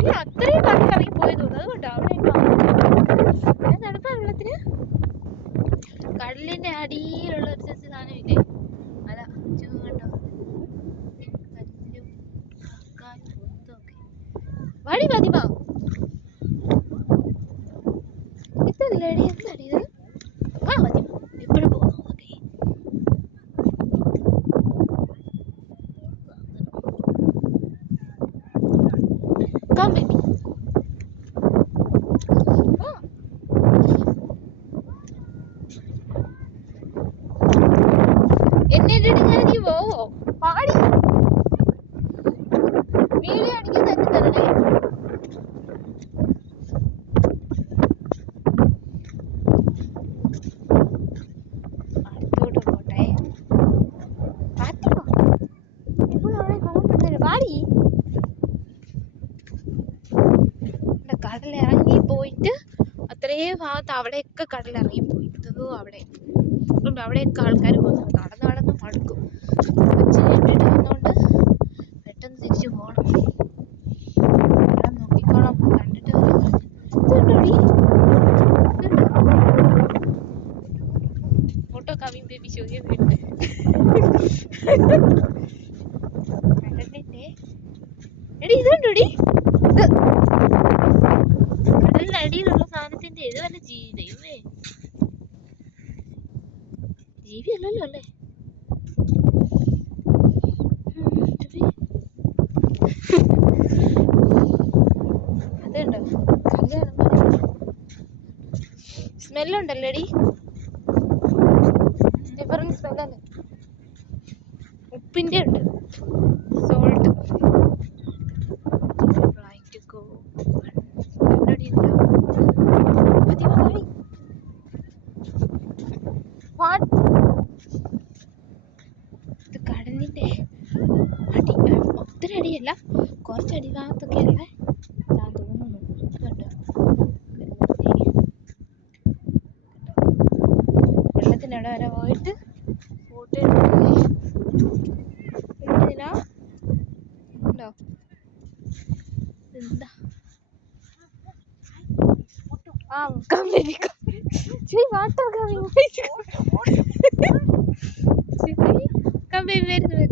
അല്ല അത്രയും കടലിറങ്ങി പോയത് അതുകൊണ്ട് അവിടെ നടപ്പാ വെള്ളത്തിന് കടലിന്റെ അടിയിലുള്ള ഒരു സൈസ് സാധനമില്ലേ അതാ കണ്ടോ വാടി പതിമ ഇതല്ലടി എന്തടി ഇത് വാ പതിമ എപ്പോഴും പോകുന്നു Come baby. എന്നെ ഇട്ടിങ്ങനെ നീ പോവോ പാടി വീഡിയോ ആണെങ്കിൽ തന്നെ തരണേ അടുത്തോട്ട് പോട്ടെ പാടി കടലിറങ്ങി പോയിട്ട് അത്രയും ഭാഗത്ത് അവിടെയൊക്കെ കടലിറങ്ങി പോയി ഇതോ അവിടെ അതുകൊണ്ട് അവിടെയൊക്കെ ആൾക്കാർ പോകുന്നു നടന്ന് നടന്ന് മടുക്കും കൊച്ചിനെ ഇട്ടിട്ട് വന്നുകൊണ്ട് പെട്ടെന്ന് തിരിച്ചു പോകണം വെള്ളം നോക്കിക്കോളാം കണ്ടിട്ട് ഇതുണ്ടോടി ഫോട്ടോ കമ്മിങ് ബേബി ചോദിക്കാൻ കടലിന്റെ എടി ഇതുണ്ടോടി കടലിനടിയിലുള്ള സാധനത്തിന്റെ ഇത് വല്ല ദൈവമേ ജീവിയല്ലല്ലോ അല്ലേ അതുണ്ടോ സ്മെല്ലുണ്ടല്ലേടി ഡിഫറൻറ്റ് സ്മെല്ലല്ലേ ഉപ്പിന്റെ ഉണ്ട് സോൾട്ട് ഇത് കടലിന്റെ അടി ഒത്തിരി അടിയല്ല കുറച്ച് അടിഭാഗത്തൊക്കെയുള്ള ഞാൻ തോന്നുന്നു കേട്ടോ വെള്ളത്തിനിടെ വരെ പോയിട്ട് ഫോട്ടോ എടുത്തില്ല ഉണ്ടോ എന്താ ആ കമ്പനി വാട്ടർ കമ്പനി വരുന്നു